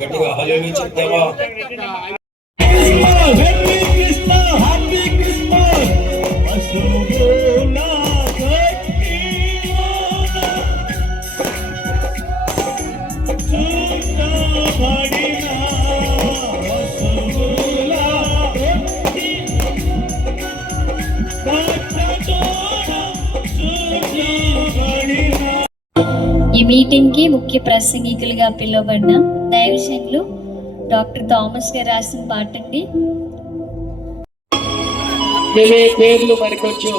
గట్టిగా హల్లెలూయా చెప్తావా? ఈ మీటింగ్ కి ముఖ్య ప్రసంగికులుగా పిలువబడిన దైవజనులు డాక్టర్ థామస్ గారు రాసిన పాట అండి. పేర్లు మరికొంచెం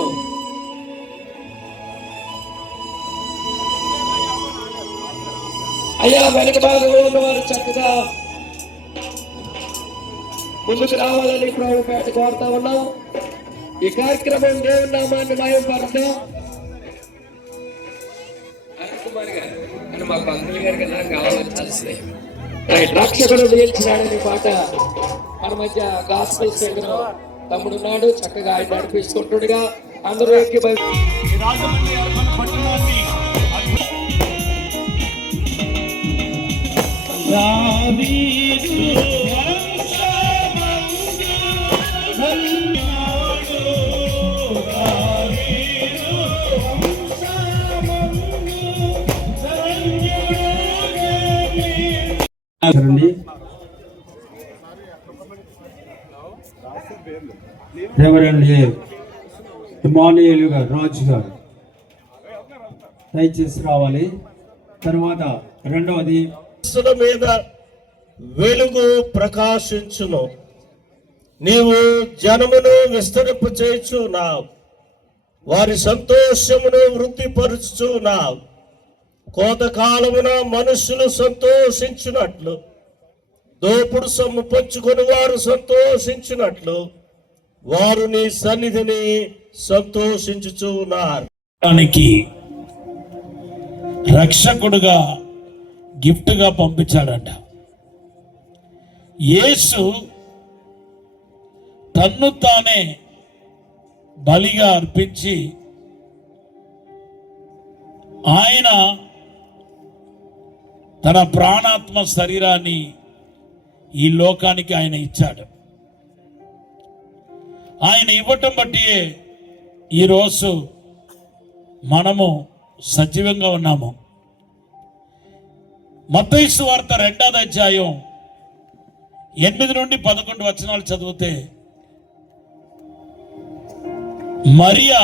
అయ్యా వెనక భాగంలో ఉన్నవారు చక్కగా ముందుకు రావాలని ప్రభుపేట కోరుతా ఉన్నాం. ఈ కార్యక్రమం దేవుని నామాన్ని మహిమపరచడం. మాకు అంకుల్ గారు కదా కావాలని రక్షకుడు నిలిచినాడని పాట మన మధ్య గాస్పెల్ సింగర్ తమ్ముడు ఉన్నాడు. చక్కగా ఆయన నడిపిస్తుండగా అందరూ రెవరెండ్ ఇమానుయేలు గారు రాజు గారు దయచేసి రావాలి. తర్వాత రెండవది మీద వెలుగు ప్రకాశించును, నీవు జనమును విస్తరింప చేయుచున్నావు, వారి సంతోషమును వృద్ధిపరుచుచున్నావు. కోతకాలమున మనుషులు సంతోషించినట్లు, దోపుడు సొమ్ము పంచుకొని వారు సంతోషించినట్లు, వారు నీ సన్నిధిని సంతోషించుచున్నారు. రక్షకుడుగా గిఫ్ట్గా పంపించాడంట. యేసు తన్ను తానే బలిగా అర్పించి ఆయన తన ప్రాణాత్మ శరీరాన్ని ఈ లోకానికి ఆయన ఇచ్చాడు. ఆయన ఇవ్వటం బట్టి ఈరోజు మనము సజీవంగా ఉన్నాము. మత్తయి సువార్త 2వ అధ్యాయం 8 నుండి 11 వచనాలు చదివితే, మరియా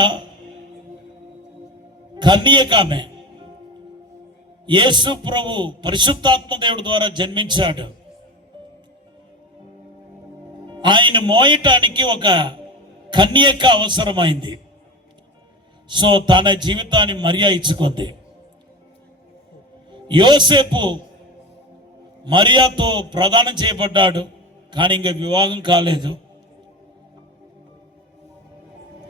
కన్యకామె, యేసు ప్రభు పరిశుద్ధాత్మ దేవుడి ద్వారా జన్మించాడు. ఆయన మోయటానికి ఒక కన్యక అవసరమైంది. సో తన జీవితాన్ని మరియా ఇచ్చుకుంది. యోసేపు మరియాతో ప్రదానం చేయబడ్డాడు, కానీ ఇంకా వివాహం కాలేదు.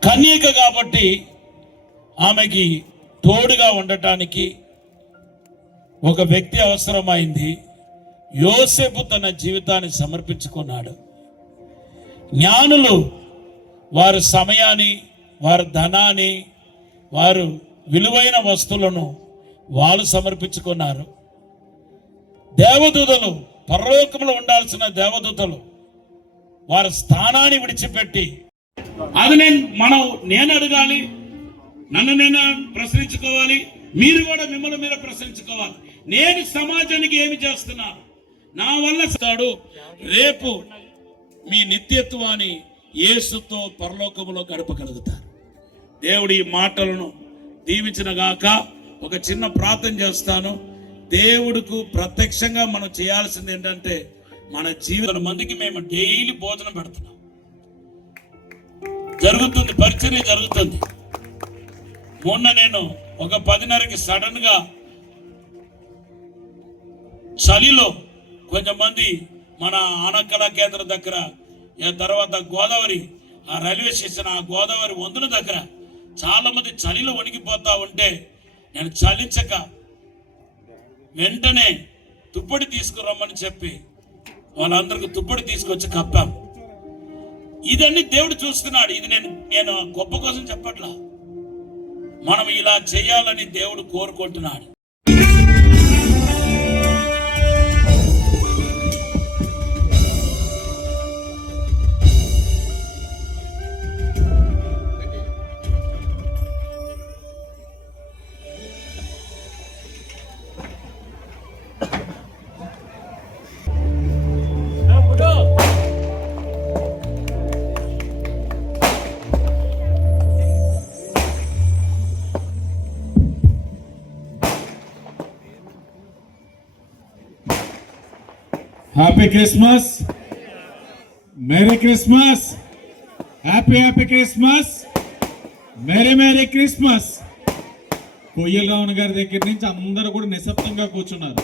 కన్యక కాబట్టి ఆమెకి తోడుగా ఉండటానికి ఒక వ్యక్తి అవసరమైంది. యోసేపు తన జీవితాన్ని సమర్పించుకున్నాడు. జ్ఞానులు వారి సమయాన్ని, వారి ధనాన్ని, వారు విలువైన వస్తువులను వాళ్ళు సమర్పించుకున్నారు. దేవదూతలు, పరలోకంలో ఉండాల్సిన దేవదూతలు వారి స్థానాన్ని విడిచిపెట్టి, అది నేను అడగాలి, నన్ను నేను ప్రశ్నించుకోవాలి, మీరు కూడా మిమ్మల్ని మీరు ప్రశ్నించుకోవాలి. నేను సమాజానికి ఏమి చేస్తున్నాను, నా వల్ల స్తాడు. రేపు మీ నిత్యత్వాన్ని యేసుతో పరలోకములో గడపగలుగుతారు. దేవుడి ఈ మాటలను దీవించిన గాక. ఒక చిన్న ప్రార్థన చేస్తాను. దేవుడికి ప్రత్యక్షంగా మనం చేయాల్సింది ఏంటంటే, మన జీవితం మందికి మేము డైలీ భోజనం పెడుతున్నాం, జరుగుతుంది, పరిచర్య జరుగుతుంది. మొన్న నేను ఒక 10:30కి సడన్ గా చలిలో కొంతమంది మన ఆనకళ కేంద్రం దగ్గర, తర్వాత గోదావరి ఆ రైల్వే స్టేషన్, ఆ గోదావరి వంతుల దగ్గర చాలా మంది చలిలో వణికిపోతా ఉంటే, నేను చలించక వెంటనే తుప్పడి తీసుకురమ్మని చెప్పి వాళ్ళందరికీ తుప్పడి తీసుకొచ్చి కప్పాం. ఇదన్నీ దేవుడు చూస్తున్నాడు. ఇది నేను గొప్ప కోసం చెప్పట్లా, మనం ఇలా చేయాలని దేవుడు కోరుకుంటున్నాడు. Happy Christmas, merry Christmas, happy Christmas, merry Christmas. Koyyala Ravana గారి దగ్గర నుంచి అందరూ కూడా నిశ్శబ్దంగా కూర్చున్నారు.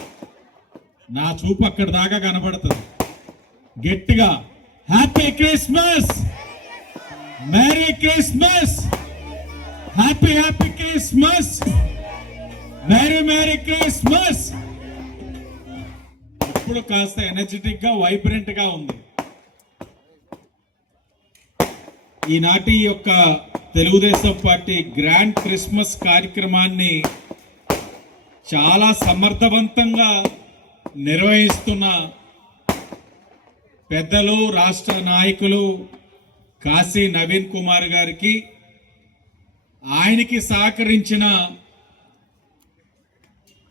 నా చూపు అక్కడ దాకా కనబడుతుంది. గట్టిగా happy Christmas, merry Christmas, happy Christmas, merry Christmas. ఇప్పుడు కాస్త ఎనర్జెటిక్ గా, వైబ్రెంట్ గా ఉంది. ఈనాటి యొక్క తెలుగుదేశం పార్టీ గ్రాండ్ క్రిస్మస్ కార్యక్రమాన్ని చాలా సమర్థవంతంగా నిర్వహిస్తున్న పెద్దలు, రాష్ట్ర నాయకులు కాశీ నవీన్ కుమార్ గారికి, ఆయనకి సహకరించిన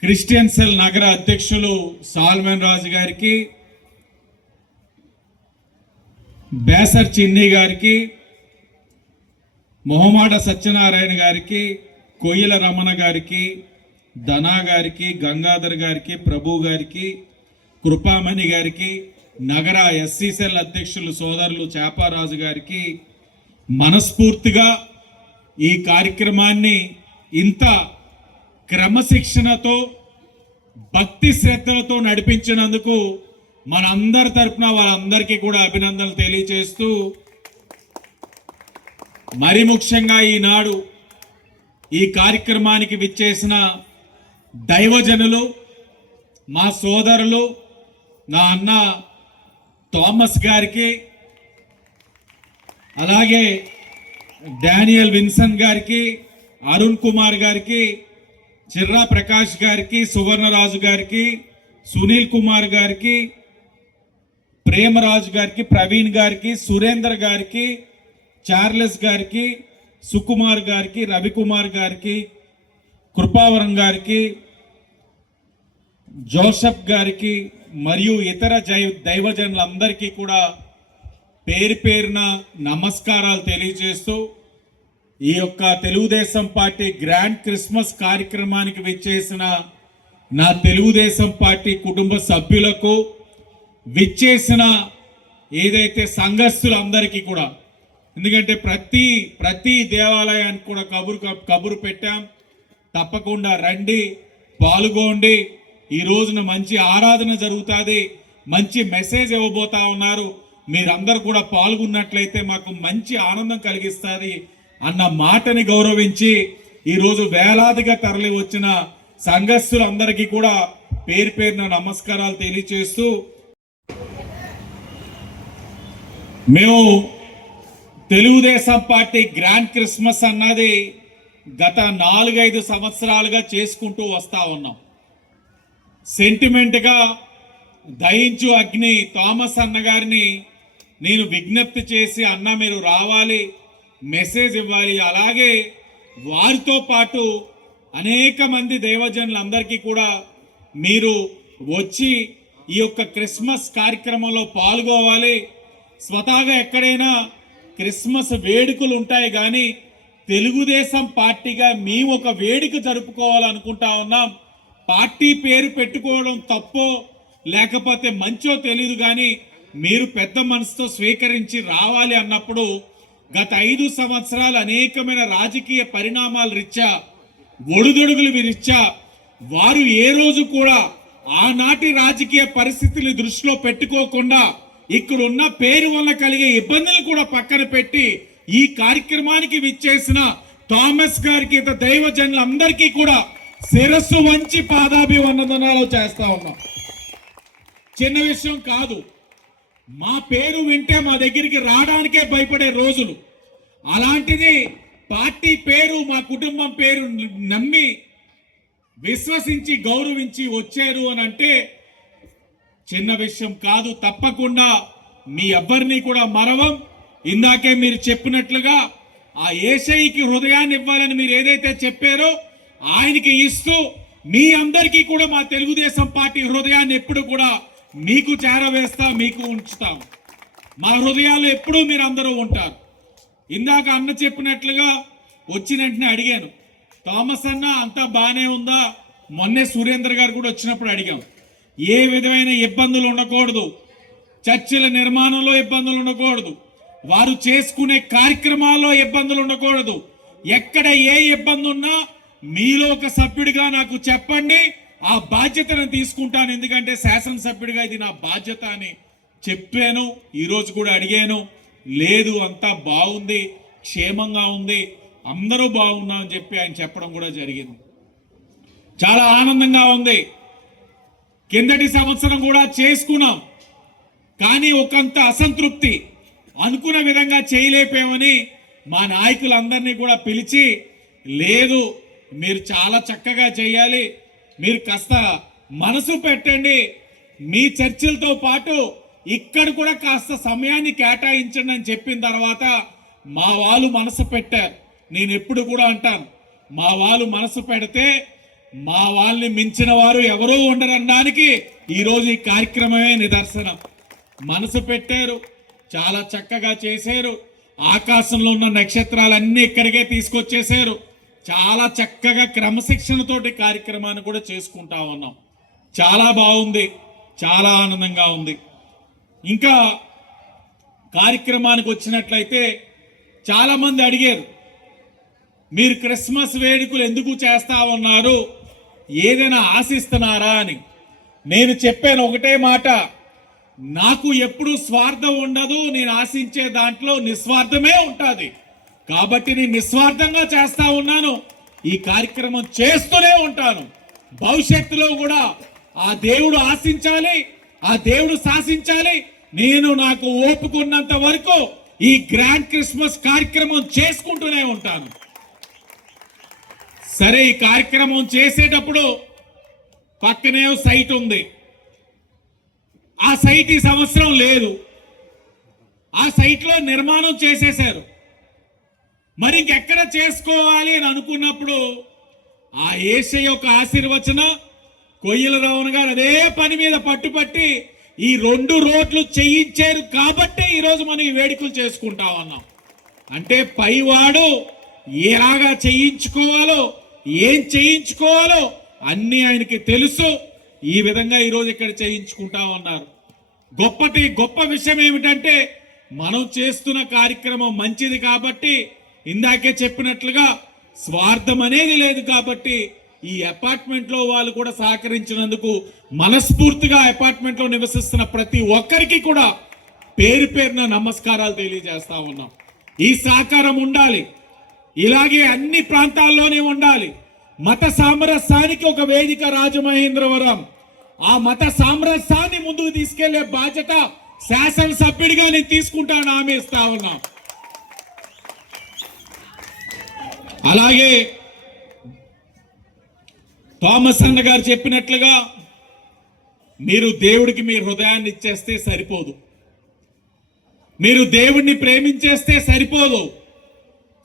క్రిస్టియన్ సెల్ నగర అధ్యక్షులు సాల్మన్ రాజు గారికి, బేసర్ చిన్ని గారికి, మొహమాడ సత్యనారాయణ గారికి, కొయ్యల రమణ గారికి, ధనా గారికి, గంగాధర్ గారికి, ప్రభు గారికి, కృపామణి గారికి, నగర ఎస్సీ సెల్ అధ్యక్షులు సోదరులు చేపారాజు గారికి మనస్ఫూర్తిగా ఈ కార్యక్రమాన్ని ఇంత క్రమశిక్షణతో, భక్తి శ్రద్ధలతో నడిపించినందుకు మనందరి తరపున వాళ్ళందరికీ కూడా అభినందనలు తెలియజేస్తూ, మరి ముఖ్యంగా ఈనాడు ఈ కార్యక్రమానికి విచ్చేసిన దైవజనులు, మా సోదరులు, నా అన్న థామస్ గారికి, అలాగే డానియల్ విన్సన్ గారికి, అరుణ్ కుమార్ గారికి, చిర్రా ప్రకాష్ గారికి, సువర్ణరాజు గారికి, సునీల్ కుమార్ గారికి, ప్రేమరాజు గారికి, ప్రవీణ్ గారికి, సురేందర్ గారికి, చార్లెస్ గారికి, సుకుమార్ గారికి, రవికుమార్ గారికి, కృపావరం గారికి, జోసెఫ్ గారికి మరియు ఇతర దైవజనులందరికీ కూడా పేరు పేరున నమస్కారాలు తెలియజేస్తూ, ఈ యొక్క తెలుగుదేశం పార్టీ గ్రాండ్ క్రిస్మస్ కార్యక్రమానికి విచ్చేసిన నా తెలుగుదేశం పార్టీ కుటుంబ సభ్యులకు, విచ్చేసిన ఏదైతే సంఘస్థులందరికీ కూడా ఎందుకంటే ప్రతి దేవాలయానికి కూడా కబురు పెట్టాం. తప్పకుండా రండి, పాల్గొండి. ఈ రోజున మంచి ఆరాధన జరుగుతుంది, మంచి మెసేజ్ ఇవ్వబోతా ఉన్నారు. మీరందరూ కూడా పాల్గొన్నట్లయితే మాకు మంచి ఆనందం కలిగిస్తుంది అన్న మాటని గౌరవించి ఈరోజు వేలాదిగా తరలి వచ్చిన సంఘస్థులందరికీ కూడా పేరు పేరున నమస్కారాలు తెలియచేస్తూ, మేము తెలుగుదేశం పార్టీ గ్రాండ్ క్రిస్మస్ అన్నది గత 4-5 సంవత్సరాలుగా చేసుకుంటూ వస్తా ఉన్నాం. సెంటిమెంట్గా దయించు అగ్ని థామస్ అన్నగారిని నేను విజ్ఞప్తి చేసి, అన్న మీరు రావాలి, మెసేజ్ ఇవ్వాలి. అలాగే వారితో పాటు అనేక మంది దైవజనులందరికీ కూడా మీరు వచ్చి ఈ యొక్క క్రిస్మస్ కార్యక్రమంలో పాల్గొవాలి. స్వతహాగా ఎక్కడైనా క్రిస్మస్ వేడుకలు ఉంటాయి, కానీ తెలుగుదేశం పార్టీగా మేము ఒక వేడుక జరుపుకోవాలనుకుంటా ఉన్నాం. పార్టీ పేరు పెట్టుకోవడం తప్పో లేకపోతే మంచో తెలియదు, కానీ మీరు పెద్ద మనసుతో స్వీకరించి రావాలి అన్నప్పుడు గత 5 సంవత్సరాలు అనేకమైన రాజకీయ పరిణామాల రీత్యా, ఒడుదొడుగులు రీత్యా వారు ఏ రోజు కూడా ఆనాటి రాజకీయ పరిస్థితుల్ని దృష్టిలో పెట్టుకోకుండా ఇక్కడున్న పేరు వల్ల కలిగే ఇబ్బందులు కూడా పక్కన పెట్టి ఈ కార్యక్రమానికి విచ్చేసిన థామస్ గారికి, దైవజనులందరికీ కూడా శిరస్సు వంచి పాదాభివందనాలు చేస్తా ఉన్నాం. చిన్న విషయం కాదు. మా పేరు వింటే మా దగ్గరికి రావడానికే భయపడే రోజులు. అలాంటిది పార్టీ పేరు, మా కుటుంబం పేరు నమ్మి విశ్వసించి గౌరవించి వచ్చారు అని అంటే చిన్న విషయం కాదు. తప్పకుండా మీ ఎవ్వరిని కూడా మరవం. ఇందాకే మీరు చెప్పినట్లుగా ఆ యేసయ్యకి హృదయాన్ని ఇవ్వాలని మీరు ఏదైతే చెప్పారో ఆయనకి ఇస్తూ మీ అందరికీ కూడా మా తెలుగుదేశం పార్టీ హృదయాన్ని ఎప్పుడు కూడా మీకు చేరవేస్తా, మీకు ఉంచుతాం. మా హృదయాలు ఎప్పుడూ మీరు అందరూ ఉంటారు. ఇందాక అన్న చెప్పినట్లుగా వచ్చిన వెంటనే అడిగాను, థామస్ అన్న అంతా బాగానే ఉందా? మొన్నే సురేంద్ర గారు కూడా వచ్చినప్పుడు అడిగాం. ఏ విధమైన ఇబ్బందులు ఉండకూడదు, చర్చిల నిర్మాణంలో ఇబ్బందులు ఉండకూడదు, వారు చేసుకునే కార్యక్రమాల్లో ఇబ్బందులు ఉండకూడదు. ఎక్కడ ఏ ఇబ్బంది ఉన్నా మీలో ఒక సభ్యుడిగా నాకు చెప్పండి, ఆ బాధ్యతను తీసుకుంటాను. ఎందుకంటే శాసనసభ్యుడిగా ఇది నా బాధ్యత అని చెప్పాను. ఈరోజు కూడా అడిగాను. లేదు, అంతా బాగుంది, క్షేమంగా ఉంది, అందరూ బాగున్నాం అని చెప్పి ఆయన చెప్పడం కూడా జరిగింది. చాలా ఆనందంగా ఉంది. కిందటి సంవత్సరం కూడా చేసుకున్నాం, కానీ ఒకంత అసంతృప్తి, అనుకున్న విధంగా చేయలేకపోయామని మా నాయకులందరినీ కూడా పిలిచి, లేదు మీరు చాలా చక్కగా చేయాలి, మీరు కాస్త మనసు పెట్టండి, మీ చర్చలతో పాటు ఇక్కడ కూడా కాస్త సమయాన్ని కేటాయించండి అని చెప్పిన తర్వాత మా వాళ్ళు మనసు పెట్టారు. నేను ఎప్పుడు కూడా అంటాను, మా వాళ్ళు మనసు పెడితే మా వాళ్ళని మించిన వారు ఎవరూ ఉండరనడానికి ఈరోజు ఈ కార్యక్రమమే నిదర్శనం. మనసు పెట్టారు, చాలా చక్కగా చేశారు. ఆకాశంలో ఉన్న నక్షత్రాలన్నీ ఇక్కడికే తీసుకొచ్చేశారు. చాలా చక్కగా క్రమశిక్షణతోటి కార్యక్రమాన్ని కూడా చేసుకుంటా ఉన్నాం. చాలా బాగుంది, చాలా ఆనందంగా ఉంది. ఇంకా కార్యక్రమానికి వచ్చినట్లయితే చాలా మంది అడిగారు, మీరు క్రిస్మస్ వేడుకలు ఎందుకు చేస్తా ఉన్నారు, ఏదైనా ఆశిస్తున్నారా అని. నేను చెప్పాను ఒకటే మాట, నాకు ఎప్పుడు స్వార్థం ఉండదు, నేను ఆశించే దాంట్లో నిస్వార్థమే ఉంటుంది. కాబట్టి నేను నిస్వార్థంగా చేస్తా ఉన్నాను, ఈ కార్యక్రమం చేస్తూనే ఉంటాను. భవిష్యత్తులో కూడా ఆ దేవుడు ఆశించాలి, ఆ దేవుడు శాసించాలి. నేను నాకు ఓపుకున్నంత వరకు ఈ గ్రాండ్ క్రిస్మస్ కార్యక్రమం చేసుకుంటూనే ఉంటాను. సరే, ఈ కార్యక్రమం చేసేటప్పుడు పక్కనే సైట్ ఉంది. ఆ సైట్ ఈ సంవత్సరం లేదు. ఆ సైట్లో నిర్మాణం చేసేశారు. మరి ఇంకెక్కడ చేసుకోవాలి అని అనుకున్నప్పుడు ఆ యేసయ్య యొక్క ఆశీర్వచనం, కొయ్యల రావణ గారు అదే పని మీద పట్టుపట్టి ఈ 2 రోడ్లు చేయించారు. కాబట్టి ఈరోజు మనం ఈ వేడుకలు చేసుకుంటా ఉన్నాం. అంటే పైవాడు ఎలాగా చేయించుకోవాలో, ఏం చేయించుకోవాలో అన్నీ ఆయనకి తెలుసు. ఈ విధంగా ఈరోజు ఇక్కడ చేయించుకుంటా ఉన్నారు. గొప్ప విషయం ఏమిటంటే మనం చేస్తున్న కార్యక్రమం మంచిది కాబట్టి, ఇందాకే చెప్పినట్లుగా స్వార్థం అనేది లేదు కాబట్టి ఈ అపార్ట్మెంట్లో వాళ్ళు కూడా సహకరించినందుకు మనస్ఫూర్తిగా అపార్ట్మెంట్లో నివసిస్తున్న ప్రతి ఒక్కరికి కూడా పేరు పేరున నమస్కారాలు తెలియజేస్తా ఉన్నాం. ఈ సహకారం ఉండాలి, ఇలాగే అన్ని ప్రాంతాల్లోనే ఉండాలి. మత సామరస్యానికి ఒక వేదిక రాజమహేంద్రవరం. ఆ మత సామరస్యాన్ని ముందుకు తీసుకెళ్లే బాధ్యత శాసనసభ్యుడిగా నేను తీసుకుంటాను హామీ ఇస్తా ఉన్నాం. అలాగే థామస్ అన్న గారు చెప్పినట్లుగా మీరు దేవుడికి మీ హృదయాన్ని ఇచ్చేస్తే సరిపోదు, మీరు దేవుణ్ణి ప్రేమించేస్తే సరిపోదు.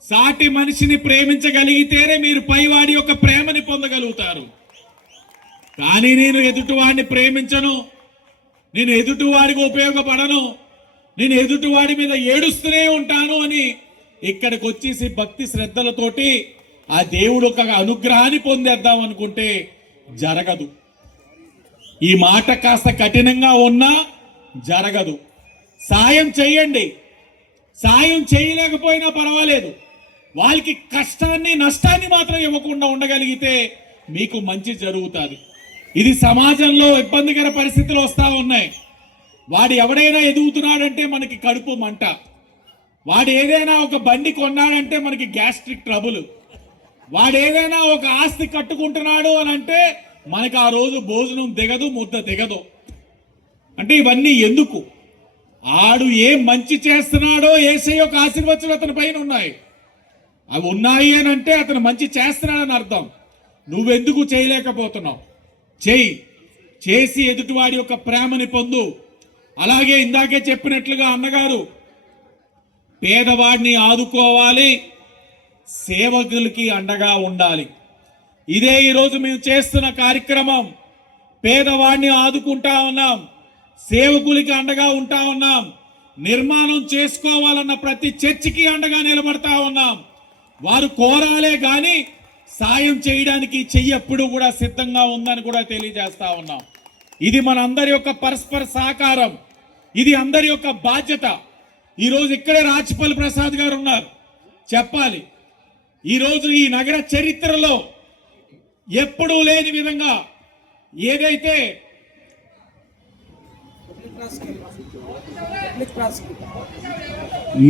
సాటి మనిషిని ప్రేమించగలిగితేనే మీరు పైవాడి యొక్క ప్రేమని పొందగలుగుతారు. కానీ నేను ఎదుటివాడిని ప్రేమించను, నేను ఎదుటివాడికి ఉపయోగపడను, నేను ఎదుటివాడి మీద ఏడుస్తూనే ఉంటాను అని ఇక్కడికి వచ్చేసి భక్తి శ్రద్ధలతోటి ఆ దేవుడు ఒక అనుగ్రహాన్ని పొందేద్దాం అనుకుంటే జరగదు. ఈ మాట కాస్త కఠినంగా ఉన్నా జరగదు. సాయం చేయండి, సాయం చేయలేకపోయినా పర్వాలేదు, వాళ్ళకి కష్టాన్ని నష్టాన్ని మాత్రం ఇవ్వకుండా ఉండగలిగితే మీకు మంచి జరుగుతుంది. ఇది సమాజంలో ఇబ్బందికర పరిస్థితులు వస్తూ ఉన్నాయి. వాడు ఎవడైనా ఎదుగుతున్నాడంటే మనకి కడుపు మంట, వాడు ఏదైనా ఒక బండి కొన్నాడంటే మనకి గ్యాస్ట్రిక్ ట్రబుల్, వాడు ఏదైనా ఒక ఆస్తి కట్టుకుంటున్నాడు అని అంటే మనకి ఆ రోజు భోజనం దిగదు, ముద్ద దిగదు. అంటే ఇవన్నీ ఎందుకు? ఆడు ఏం మంచి చేస్తున్నాడో యేసయ్య యొక్క ఆశీర్వచనం అతని పైన ఉన్నాయి. అవి ఉన్నాయి అని అంటే అతను మంచి చేస్తున్నాడని అర్థం. నువ్వెందుకు చేయలేకపోతున్నావు? చెయ్యి, చేసి ఎదుటివాడి యొక్క ప్రేమని పొందు. అలాగే ఇందాకే చెప్పినట్లుగా అన్నగారు పేదవాడిని ఆదుకోవాలి, సేవకులకి అండగా ఉండాలి. ఇదే ఈరోజు మేము చేస్తున్న కార్యక్రమం. పేదవాడిని ఆదుకుంటా ఉన్నాం, సేవకులకి అండగా ఉంటా ఉన్నాం, నిర్మాణం చేసుకోవాలన్న ప్రతి చర్చికి అండగా నిలబడతా ఉన్నాం. వారు కోరాలే గాని సాయం చేయడానికి చెయ్యి ఎప్పుడు కూడా సిద్ధంగా ఉందని కూడా తెలియజేస్తా ఉన్నాం. ఇది మన అందరి యొక్క పరస్పర సహకారం, ఇది అందరి యొక్క బాధ్యత. ఈరోజు ఇక్కడే రాచపల్లి ప్రసాద్ గారు ఉన్నారు, చెప్పాలి. ఈరోజు ఈ నగర చరిత్రలో ఎప్పుడూ లేని విధంగా ఏదైతే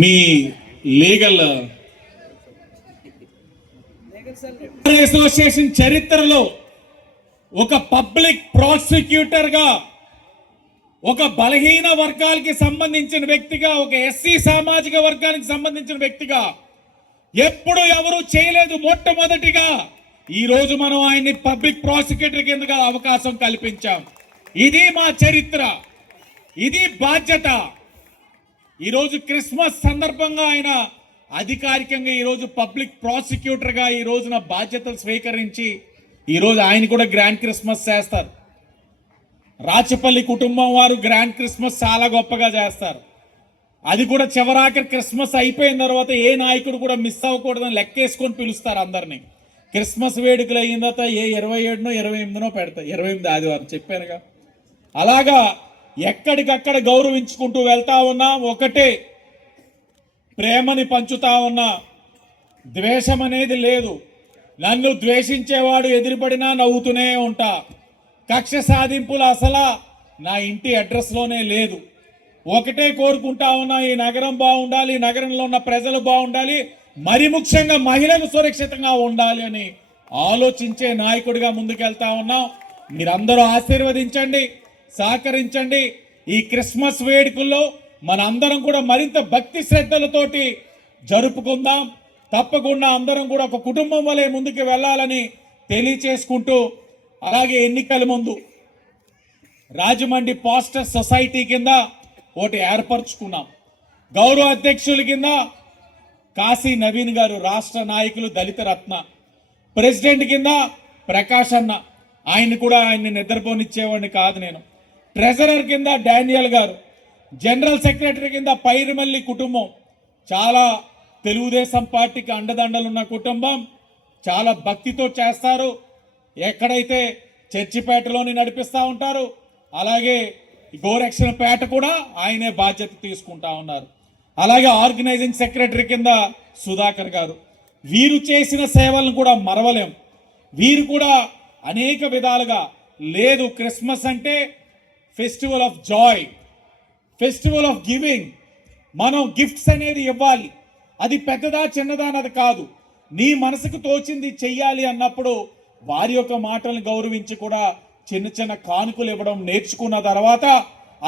మీ లీగల్ అసోసియేషన్ చరిత్రలో ఒక పబ్లిక్ ప్రాసిక్యూటర్ గా, ఒక బలహీన వర్గాలకి సంబంధించిన వ్యక్తిగా, ఒక ఎస్సీ సామాజిక వర్గానికి సంబంధించిన వ్యక్తిగా ఎప్పుడు ఎవరు చేయలేదు. మొట్టమొదటిగా ఈ రోజు మనం ఆయన్ని పబ్లిక్ ప్రాసిక్యూటర్ కింద అవకాశం కల్పించాం. ఇది మా చరిత్ర, ఇది బాధ్యత. ఈరోజు క్రిస్మస్ సందర్భంగా ఆయన అధికారికంగా ఈరోజు పబ్లిక్ ప్రాసిక్యూటర్గా ఈ రోజున బాధ్యతలు స్వీకరించి ఈరోజు ఆయన కూడా గ్రాండ్ క్రిస్మస్ చేస్తారు. రాచపల్లి కుటుంబం వారు గ్రాండ్ క్రిస్మస్ చాలా గొప్పగా చేస్తారు. అది కూడా చివరాఖరి క్రిస్మస్ అయిపోయిన తర్వాత ఏ నాయకుడు కూడా మిస్ అవ్వకూడదని లెక్కేసుకొని పిలుస్తారు అందరినీ. క్రిస్మస్ వేడుకలు అయిన తర్వాత ఏ 27నో 28నో పెడతారు, 28 ఆదివారం చెప్పానుగా. అలాగా ఎక్కడికక్కడ గౌరవించుకుంటూ వెళ్తా ఉన్నా, ఒకటే ప్రేమని పంచుతా ఉన్నా, ద్వేషం అనేది లేదు. నన్ను ద్వేషించేవాడు ఎదురుపడినా నవ్వుతూనే ఉంటా. కక్ష సాధింపులు అసలు నా ఇంటి అడ్రస్లోనే లేదు. ఒకటే కోరుకుంటా ఉన్నా, ఈ నగరం బాగుండాలి, ఈ నగరంలో ఉన్న ప్రజలు బాగుండాలి, మరి ముఖ్యంగా మహిళలు సురక్షితంగా ఉండాలి అని ఆలోచించే నాయకుడిగా ముందుకెళ్తా ఉన్నాం. మీరందరూ ఆశీర్వదించండి, సహకరించండి. ఈ క్రిస్మస్ వేడుకల్లో మనందరం కూడా మరింత భక్తి శ్రద్ధలతోటి జరుపుకుందాం. తప్పకుండా అందరం కూడా ఒక కుటుంబం వలె ముందుకు వెళ్ళాలని తెలియచేసుకుంటూ, అలాగే ఎన్నికల ముందు రాజమండ్రి పాస్టర్ సొసైటీ కింద ఒకటి ఏర్పరచుకున్నాం. గౌరవ అధ్యక్షుల కింద కాశీ నవీన్ గారు, రాష్ట్ర నాయకులు, దళిత రత్న. ప్రెసిడెంట్ కింద ప్రకాష్ అన్న, ఆయన్ని నిద్రపోనిచ్చేవాడిని కాదు నేను. ట్రెజరర్ కింద డానియల్ గారు, జనరల్ సెక్రటరీ కింద పైరుమల్లి కుటుంబం. చాలా తెలుగుదేశం పార్టీకి అండదండలున్న కుటుంబం, చాలా భక్తితో చేస్తారు. ఎక్కడైతే చర్చిపేటలోని నడిపిస్తూ ఉంటారు, అలాగే గోరక్షణ పేట కూడా ఆయనే బాధ్యత తీసుకుంటా ఉన్నారు. అలాగే ఆర్గనైజింగ్ సెక్రటరీ కింద సుధాకర్ గారు. వీరు చేసిన సేవలను కూడా మరవలేం. వీరు కూడా అనేక విధాలుగా లేదు క్రిస్మస్ అంటే festival of Joy, festival of giving. మనం గిఫ్ట్స్ అనేది ఇవ్వాలి. అది పెద్దదా చిన్నదా అన్నది కాదు, నీ మనసుకు తోచింది చెయ్యాలి అన్నప్పుడు వారి యొక్క మాటలను గౌరవించి కూడా చిన్న చిన్న కానుకలు ఇవ్వడం నేర్చుకున్న తర్వాత,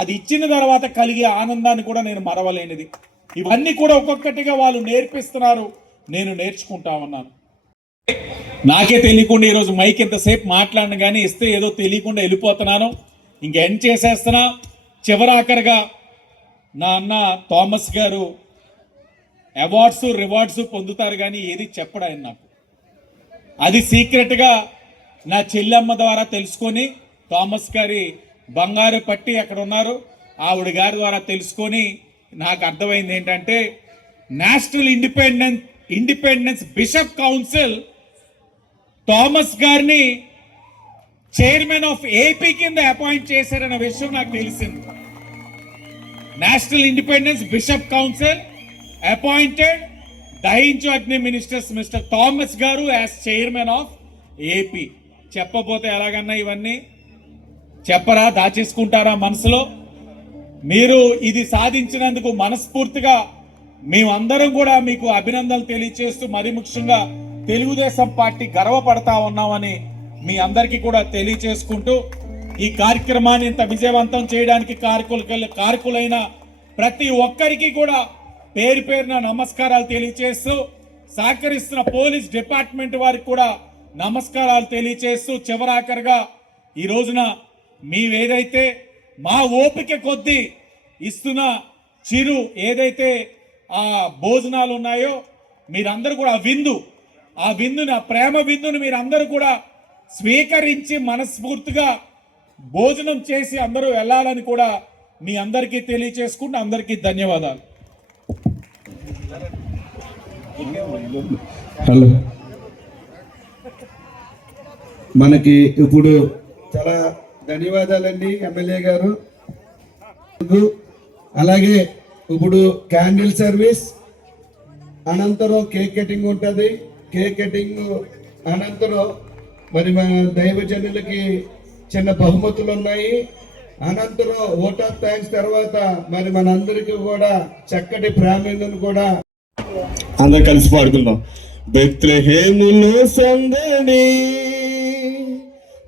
అది ఇచ్చిన తర్వాత కలిగే ఆనందాన్ని కూడా నేను మరవలేనిది. ఇవన్నీ కూడా ఒక్కొక్కటిగా వాళ్ళు నేర్పిస్తున్నారు, నేను నేర్చుకుంటా ఉన్నాను. నాకే తెలియకుండా ఈరోజు మైక్ ఎంతసేపు మాట్లాడిన కానీ ఇస్తే ఏదో తెలియకుండా వెళ్ళిపోతున్నాను. ఇంక ఎండ్ చేసేస్తున్నా. చివరాఖరిగా నా అన్న థామస్ గారు అవార్డ్స్ రివార్డ్స్ పొందుతారు కానీ ఏది చెప్పడు ఆయన నాకు. అది సీక్రెట్గా నా చెల్లెమ్మ ద్వారా తెలుసుకొని, థామస్ గారి బంగారు పట్టి అక్కడ ఉన్నారు ఆవిడ గారి ద్వారా తెలుసుకొని నాకు అర్థమైంది ఏంటంటే, national independence bishop council Thomas గారిని చైర్మన్ ఆఫ్ ఏపీ కింద అపాయింట్ చేశారన్న విషయం నాకు తెలిసింది. National independence bishop council appointed దహించు అగ్ని ministers mister Thomas garu as chairman of AP. చెప్పబోతే ఎలాగన్నా ఇవన్నీ చెప్పరా, దాచేసుకుంటారా మనసులో? మీరు ఇది సాధించినందుకు మనస్ఫూర్తిగా మేమందరం కూడా మీకు అభినందనలు తెలియజేస్తూ, మరి ముఖ్యంగా తెలుగుదేశం పార్టీ గర్వపడతా ఉన్నామని మీ అందరికీ కూడా తెలియచేసుకుంటూ, ఈ కార్యక్రమాన్ని ఇంత విజయవంతం చేయడానికి కారకులైన ప్రతి ఒక్కరికి కూడా పేరు పేరున నమస్కారాలు తెలియచేస్తూ, సహకరిస్తున్న పోలీస్ డిపార్ట్మెంట్ వారికి కూడా నమస్కారాలు తెలియచేస్తూ, చివరాఖరిగా ఈ రోజున మీవేదైతే మా ఓపిక కొద్దీ ఇస్తున్న చిరు ఏదైతే ఆ భోజనాలు ఉన్నాయో, మీరందరూ కూడా ఆ విందుని ఆ ప్రేమ విందుని మీరందరూ కూడా స్వీకరించి మనస్ఫూర్తిగా భోజనం చేసి అందరూ వెళ్ళాలని కూడా మీ అందరికీ తెలియచేసుకుంటూ అందరికీ ధన్యవాదాలు. హలో, మనకి ఇప్పుడు చాలా ధన్యవాదాలండి ఎమ్మెల్యే గారు. అలాగే ఇప్పుడు క్యాండిల్ సర్వీస్ అనంతరం కేక్ కటింగ్ ఉంటుంది. కేక్ కటింగ్ అనంతరం మరి మన దైవజనులకి చిన్న బహుమతులు ఉన్నాయి. అనంతరం ఓట్ ఆఫ్ థ్యాంక్స్ తర్వాత మరి మనందరికీ కూడా చక్కటి ప్రాముఖ్యతను కూడా అందరు కలిసి పాడుకుందాం. బెత్లెహేములో సందడి,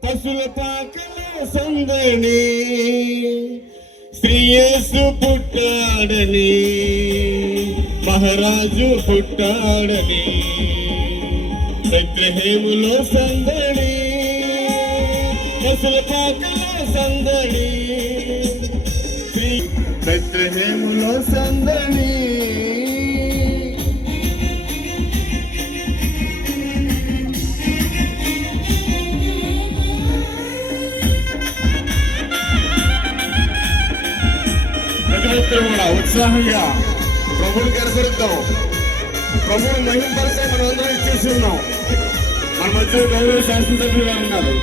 పశుల పాకలో సందడి, శ్రీ యేసు పుట్టాడని, మహారాజు పుట్టాడని. బెత్లెహేములో సందడి, పశుల పాకలో సందడి, బెత్లెహేములో సందడి. కూడా ఉత్సాహంగా ప్రభుని కనపరుద్దాం. ప్రభుని మహిమపరిస్తే మనం అందరం ఇచ్చేసి ఉన్నాం. మన మధ్య గౌరవ శాసనసభ్యులు గారు ఉన్నారు.